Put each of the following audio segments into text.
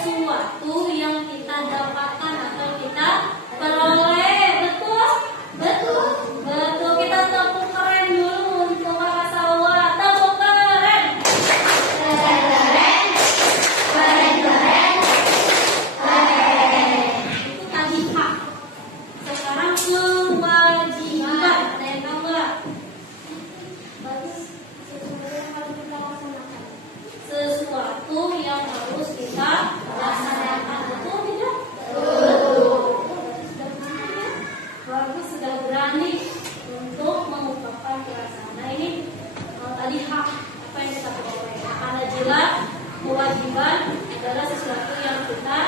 sesuatu yang kita dapatkan atau kita peroleh. Betul? Betul. Betul. Kita tepuk keren dulu untuk Kakak Salwa. Tepuk keren. Keren, keren. Keren, keren. Keren. Itu tadi hak. Sekarang kewajiban. Ada yang tahu nggak? Sesuatu yang harus kita laksanakan. Betul tidak? Bagus, sudah berani untuk mengungkapkan perasaan. Nah ini tadi hak apa yang kita peroleh. Karena jelas kewajiban adalah sesuatu yang kita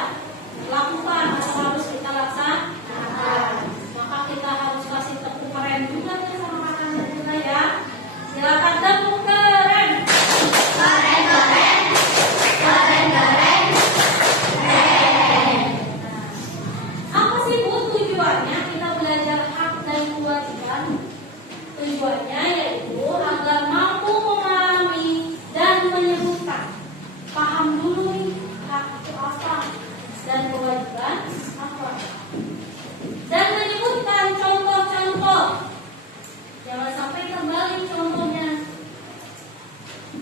lakukan atau harus kita laksanakan. Maka kita harus kasih tepuk keren juga nih sama kakaknya kita ya. Silakan tepuk keren. Keren, keren. Keren, keren. Keren. Apa sih Bu tujuannya kita belajar hak dan kewajiban? Tujuannya yaitu agar mampu memahami dan menyebutkan. Paham dulu nih hak itu apa dan kewajiban apa. Dan menyebutkan contoh-contoh. Jangan sampai terbalik contohnya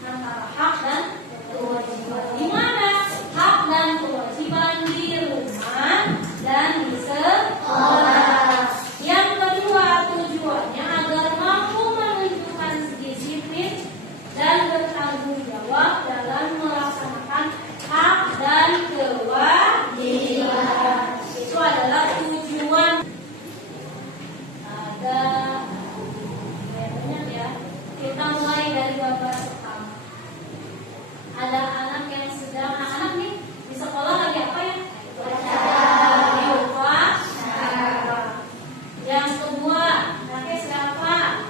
antara hak dan kewajiban. Di mana hak dan kewajiban di rumah dan di sekolah. Yang kedua, tujuannya agar mampu menunjukkan disiplin dan bertanggung jawab dalam melaksanakan hak dan kewajiban. Itu adalah tujuan. Ada banyak ya. Kita mulai dari gambar pertama. Ada anak yang sedang anak nih di sekolah lagi apa ya? Di upacara. Yang kedua, anaknya sedang apa?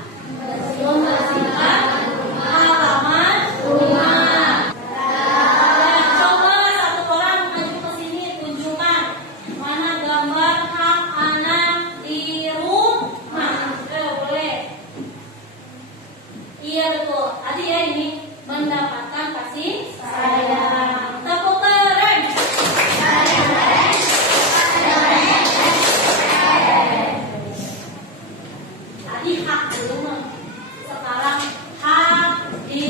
Membersihkan halaman rumah. Coba satu orang maju ke sini tunjukkan mana gambar hak anak di rumah. Boleh. Iya betul. Tadi ya ini mendapatkan kasih sayang. Tepuk keren. Keren, keren. Keren, keren. Tadi hak dulu. Sekarang hak di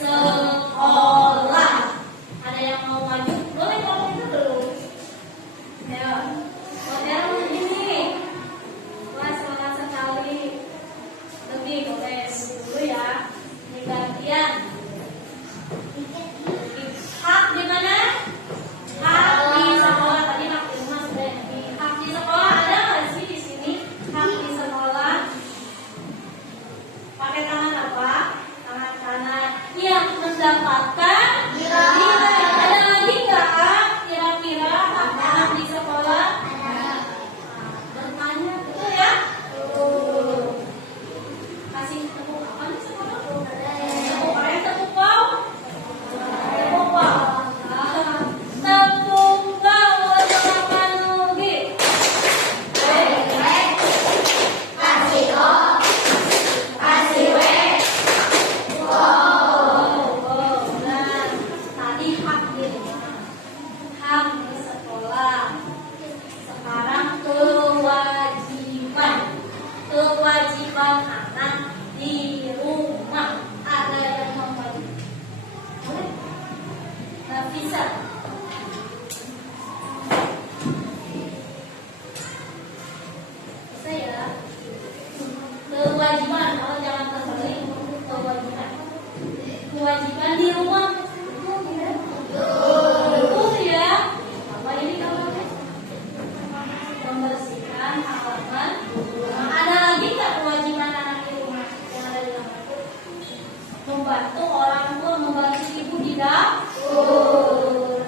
sekolah. Ada yang mau maju? Boleh kalau itu dulu. Ya. Model ini. Wah, semangat sekali. Lebih boleh dulu ya. Ini gantian. Hak di mana? Hak di sekolah. Tadi hak di rumah sudah. Hak di sekolah ada nggak sih di sini? Hak di sekolah. Pakai tangan apa? Tangan kanan. Yang mendapatkan nilai. Ada lagi nggak? Kira-kira hak di sekolah? Ada. Bertanya betul ya? Kasih tepuk apa nih sekolah? Tepuk keren, tepuk wow. Tepuk wow. Tepuk wow. Silakan Nugi. Kasih O. Kasih W. Wow. Nah, tadi hak di rumah, hak di sekolah. Sekarang kewajiban. Kewajiban anak di rumah. Ada yang mau maju? Boleh? Nggak bisa. Bisa ya? Kewajiban. Kalau jangan terbalik. Kewajiban. Kewajiban di rumah. Betul ya? Apa ini kamarnya? Membersihkan halaman rumah. Ada lagi nggak kewajiban anak di rumah yang ada di kamar? Membantu orang tua, membantu ibu di dapur.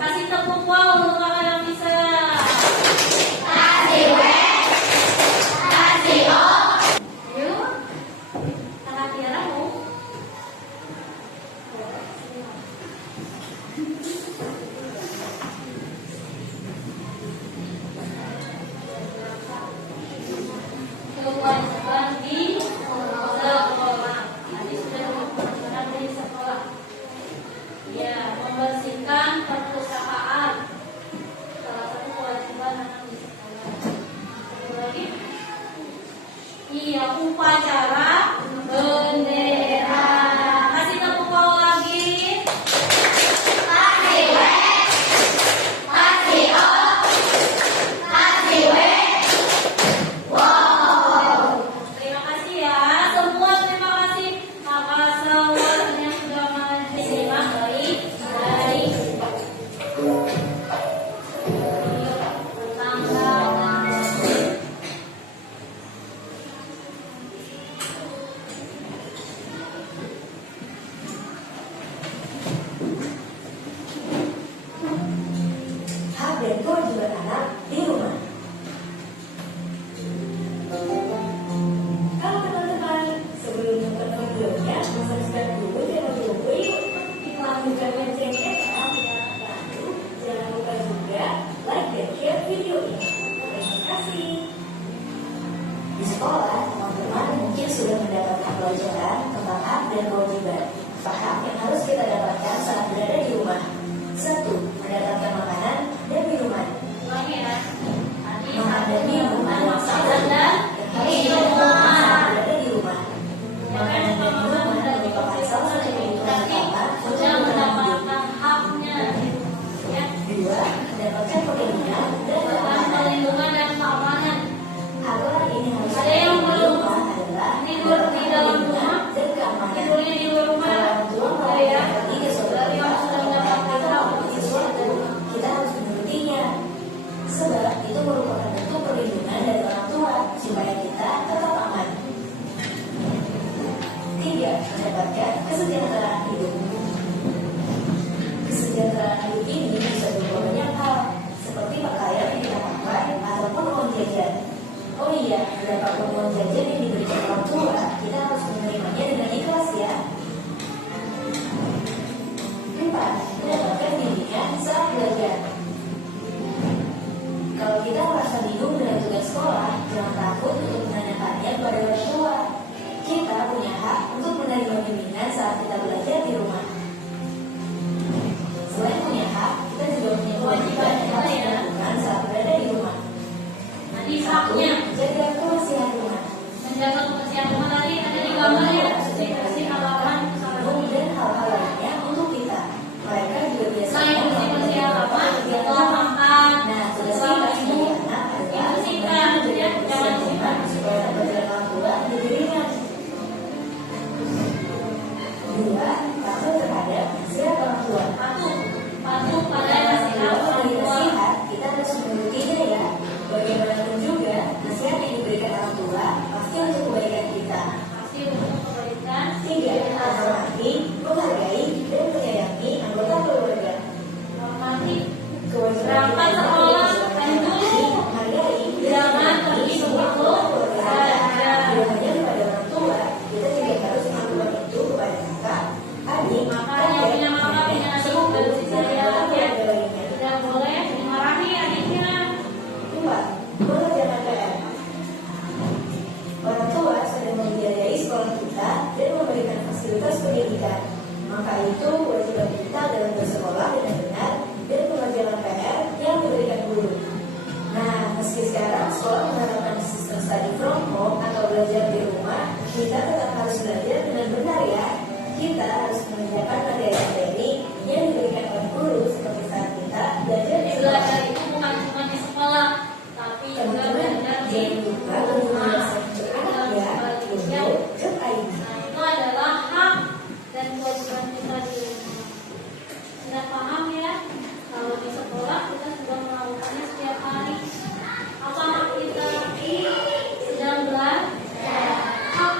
dan kewajiban anak di rumah. Kalau teman-teman sebelum nonton videonya, subscribe dulu channel Bobo yuk. Iklan juga loncengnya ya. Lalu jangan lupa juga like dan share video ini. Terima kasih. Di sekolah, teman-teman mungkin sudah mendapatkan pelajaran tentang hak dan kewajiban. Hak yang harus kita dapatkan saat berada di rumah. 1. Mendapatkan makanan dan minuman. Makanan dan minuman saat berada di rumah. Makanan dan minuman merupakan salah satu kebutuhan utama untuk mendapatkan haknya. 2. Mendapatkan perlindungan dan keamanan. Aturan ini harus di rumah adalah tidur di dalam rumah dan keamanan. Tidurnya di luar rumah. Kalau orang tua mau pergi ke saudara sesuatu, kita harus menurutinya. Sebab itu merupakan bentuk perlindungan dari orang tua supaya kita tetap aman. 3. Mendapatkan kesejahteraan hidup. Kesejahteraan hidup ini bisa berupa banyak hal, seperti pakaian yang kita pakai ataupun uang jajan. Oh iya, berapapun uang jajan yang diberikan orang tua, kita harus menerimanya dengan ikhlas ya. 4. Mendapatkan bimbingan saat belajar. Kalau kita merasa bingung dengan tugas sekolah, jangan takut untuk menanyakannya kepada orang tua. Kita punya hak untuk menerima bimbingan saat kita belajar di rumah. Selain punya hak, kita juga punya kewajiban yang harus dilakukan saat berada di rumah. Haknya Jaga kebersihan rumah. menjaga kebersihan rumah tadi ada di gambarnya, bersih halaman, Dan hal-hal lainnya untuk kita. Mereka juga selain biasanya bersih halaman, kita makan, Nah, tugas setelah kita itu sebagai anak adalah dibersihkan, ya, jangan simpan. supaya pelajaran orang tua menjadi ringan. 2. Patuh terhadap nasihat orang tua. Patuh pada nasihat Kalau orang dari tua. nasihat, kita harus menurutinya ya. Bagaimanapun juga, nasihat yang diberikan orang tua pasti untuk kebaikan kita. Pasti untuk kebaikan. 3. Menghormati, menghargai, dan menyayangi anggota keluarga. Hormati. Kewajiban Berangkat kita sekolah, sebagai ayo dulu. menghargai, Jangan pergi begitu saja. Tidak hanya kepada orang tua, kita juga harus melakukan itu kepada kakak, adik, Makanya punya mama, punya adik, dan saya ya. lainnya. Tidak boleh dimarahi adiknya. 4. Mengerjakan PR. Orang tua sedang membiayai sekolah kita dan memberikan fasilitas pendidikan. Maka itu kewajiban kita dalam bersekolah dengan benar dan mengerjakan PR yang diberikan guru. Nah, meski sekarang sekolah menerapkan sistem study from home atau belajar di rumah, kita tetap harus belajar dengan benar ya. Kita harus mengerjakan materi-materi yang diberikan oleh guru seperti saat kita belajar di sekolah. Belajar itu bukan cuma di sekolah, tapi juga belajar di Jangan lupa untuk rumah. belajar ya. Sebaliknya, Jodoh.id. nah itu adalah hak dan kewajiban kita di rumah. Sudah paham ya? Kalau di sekolah kita sudah melakukannya setiap hari. Apa hak kita sedang belajar? Hak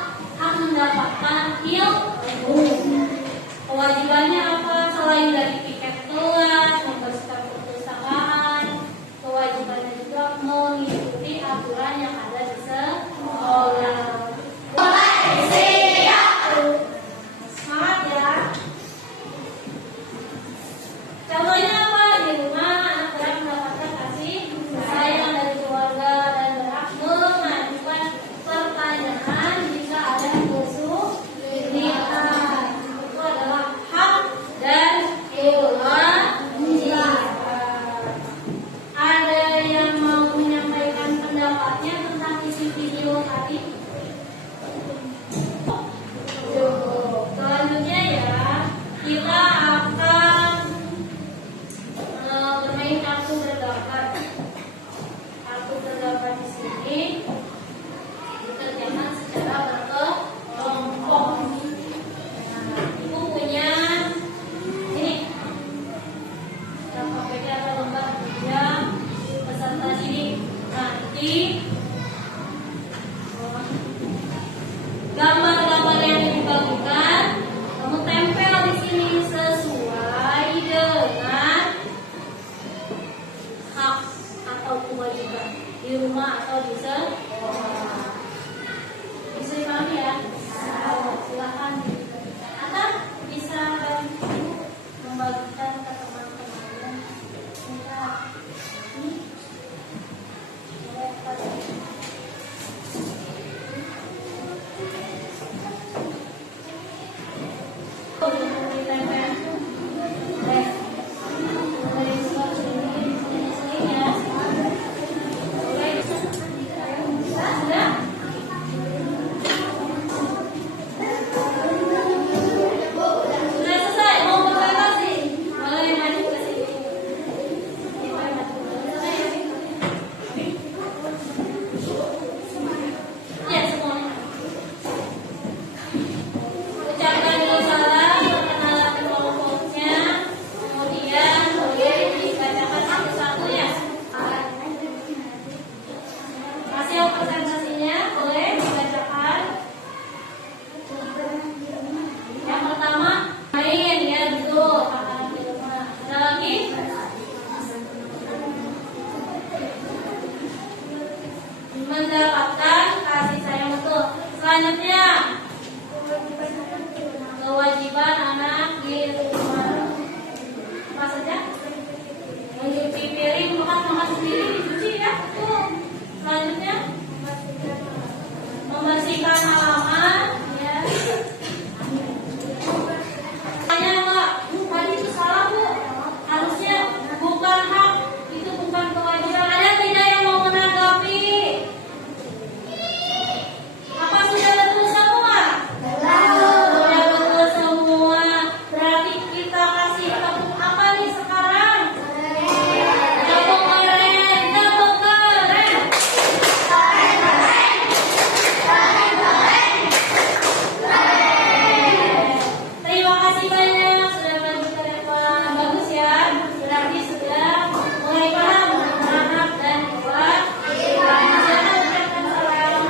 mendapatkan ilmu. Kewajibannya apa? Selain dari piket kelas, membersihkan perpustakaan, kewajibannya juga mengikuti aturan yang ada di sekolah. Semangat ya. Contohnya apa? Di rumah anak berhak mendapatkan kasih sayang dari keluarga dan berhak mengajukan pertanyaan jika ada kesulitan. Itu adalah hak dan kewajiban. Ada yang mau menyampaikan pendapatnya tentang isi video tadi? Selanjutnya ya, kita akan bermain kartu bergambar. Kartu bergambar di sini dikerjakan secara berkelompok. Nah, ibu punya ini. Yang KPK atau lembar kerja peserta didik nanti gambar-gambar yang dibagikan kamu tempel di sini sesuai dengan Selanjutnya membersihkan halaman, ya. Tanya Mbak, tadi itu salah Bu. Harusnya bukan hak, itu bukan kewajiban. Ada tidak yang mau menanggapi? Apa sudah betul semua? Sudah betul semua. Berarti kita kasih tepuk apa nih sekarang? Tepuk keren, tepuk keren. Terima kasih banyak sudah maju ke depan. Bagus ya. Berarti sudah mulai paham anak dan kuat. Silakan ucapkan salam.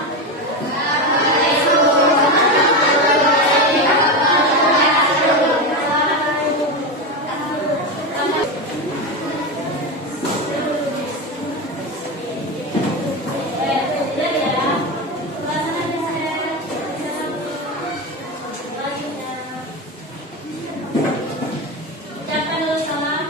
Ucapkan dulu salam.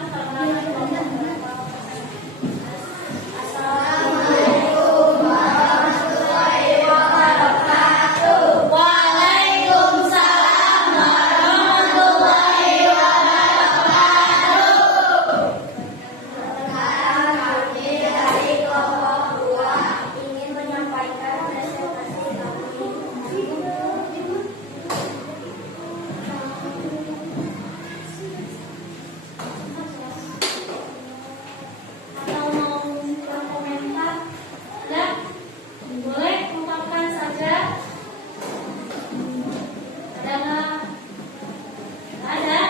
Waalaikumsalam warahmatullahi wabarakatuh. Kami dari kelompok 2 ingin menyampaikan presentasi kami. Atau mau berkomentar? Ada? Boleh ungkapkan saja. Ada nggak? Ada?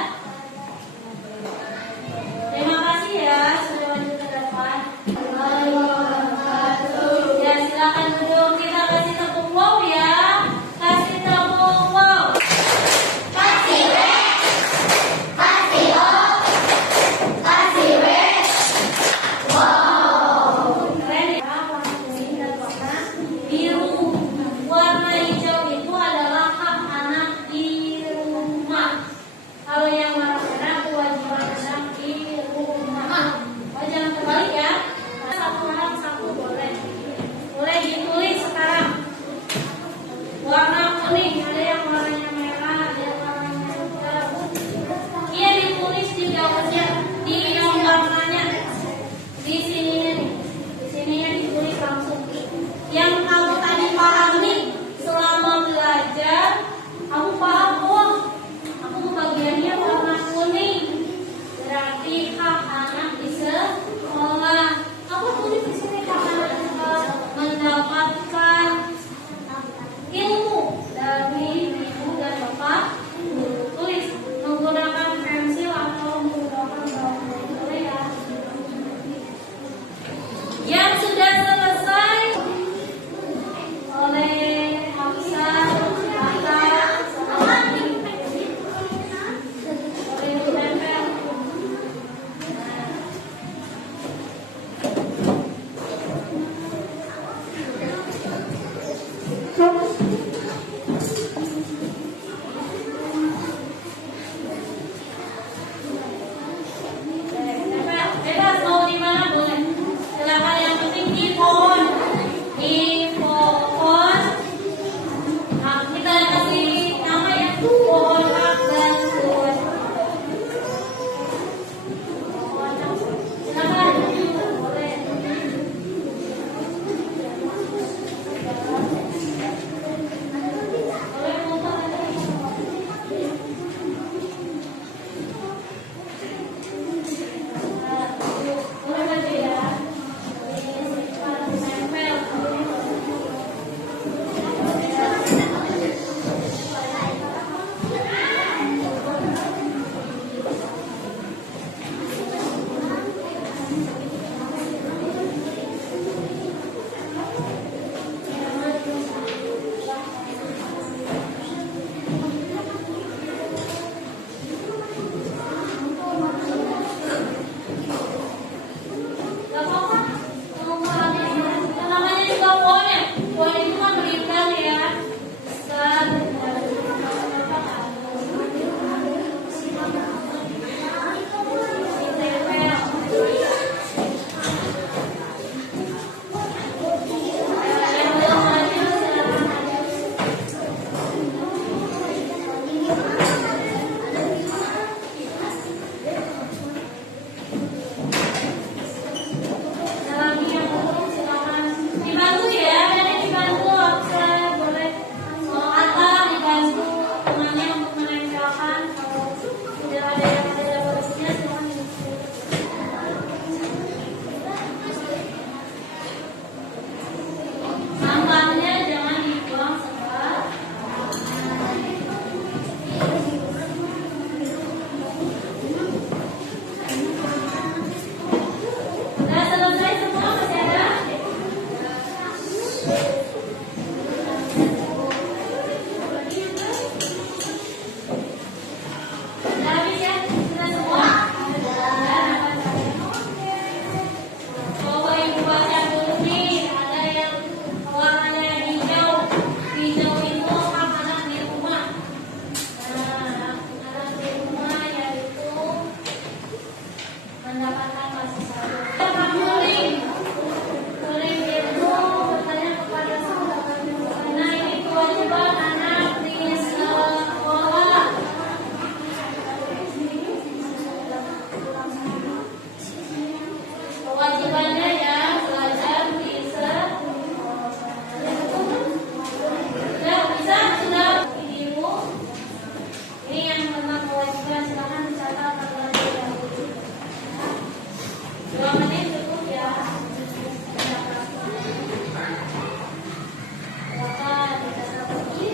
Terima kasih ya sudah maju ke depan. Ya silakan duduk. Kita kasih tepuk wow ya. Kasih tepuk wow. Kasih W. Kasih O. Kasih W. Keren ya, warna kuning dan warna biru. Warna hijau itu adalah hak anak di rumah. Kalau yang warna merah kewajiban anak di rumah. Oh jangan terbalik ya. Satu hak satu boleh. Boleh ditulis sekarang. Warna kuning ada yang warnanya merah, ada yang warnanya hijau. Iya ditulis di jawabnya di yang warnanya. Di sininya nih, di sininya ditulis langsung. Yang kamu tadi pahami selama belajar, kamu paham oh, aku bagiannya warna kuning. Berarti hak anak di sekolah. Kamu tulis di sini hak anak di sekolah mendapatkan ilmu dari ibu dan bapak. Tulis menggunakan pensil atau menggunakan ballpoint. Boleh ya? Yang sudah selesai oleh Hamsa, Mata, Samadi, boleh ditempel. mendapatkan kasih sayang. Kita muling itu bertanya kepada sekolah, karena ini kewajiban anak di sekolah. Kewajibannya ya belajar di sekolah. Sudah bisa, sudah ibu. Ini yang memang kewajiban, silahkan dicatat terlebih dahulu. 2 menit cukup ya. Silakan dicatat lagi.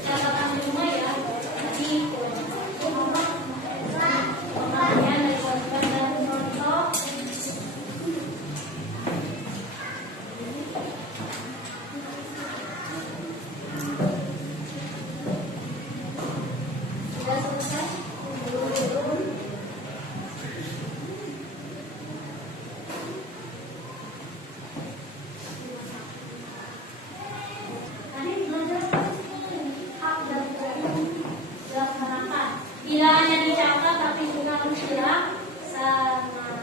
Catatan di rumah ya. Tadi pengertian dari kewajiban dan contoh. Sudah selesai? Tadi belajar hak dan kewajiban dilaksanakan. Tidak hanya dicatat tapi juga harus dilaksanakan.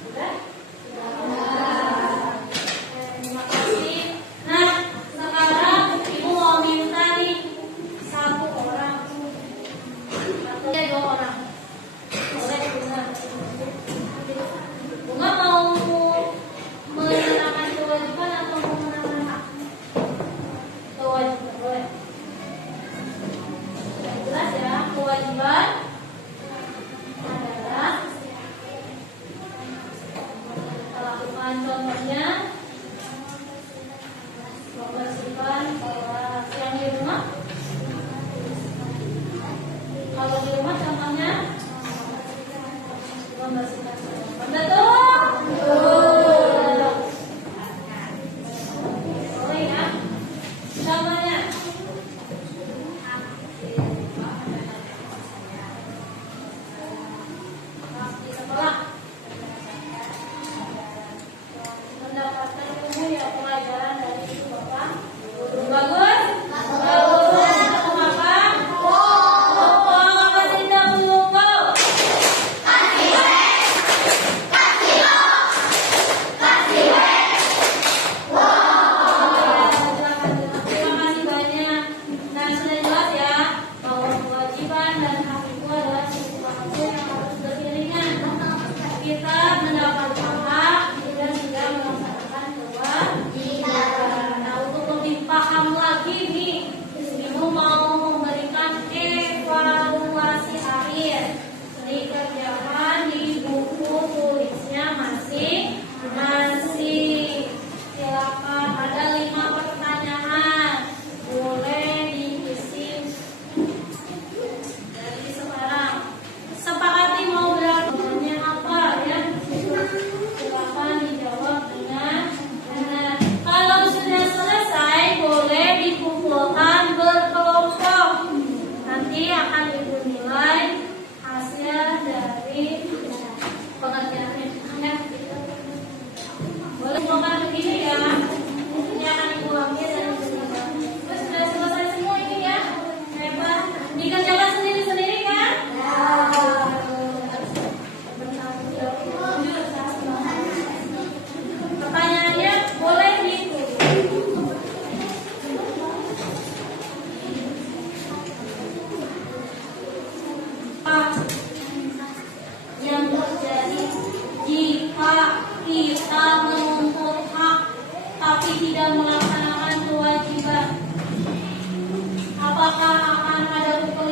Sudah? Terima kasih. Nah, sekarang ibu mau minta nih 1 orang. Satunya 2 orang. Boleh bunga. Bunga mau menerangkan kewajiban atau mau menerangkan hak? Kewajiban, boleh. Sudah jelas ya, kewajiban adalah kita lakukan contohnya membersihkan yang di rumah. Kalau di rumah contohnya membersihkan selokan. Betul. Boleh ya. Contohnya di sekolah mendapatkan ilmu ya, pelajaran dari ibu bapak. Bagus? Bagus. Kenapa? Kasih dahulu. Terima kasih banyak. Nah, sudah jelas ya bahwa kewajiban dan hak itu adalah sesuatu yang harus beriringan. Kita mendapatkan hak dan juga melaksanakan kewajiban. Nah, untuk lebih paham lagi nih, ibu mau memberikan evaluasi akhir. Jadi kerjaan di buku tulisnya masih. Silakan, ada 5 pertanyaan. Boleh diisi dari sekarang. Sepakati mau bertanya apa ya? Silakan dijawab dengan benar. Kalau sudah selesai, boleh dikumpulkan berkelompok. Nanti akan ibu nilai hasil dari pengertiannya. Ya. Boleh kumpulkan begini ya. Ini akan ibu ambil dan ibu nilai. Sudah selesai semua ini ya. Hebat. Dikerjakan sendiri-sendiri kan? Pertanyaannya boleh ditulis. Apa yang terjadi jika kita menuntut hak tapi tidak melaksanakan kewajiban? Apakah akan ada hukuman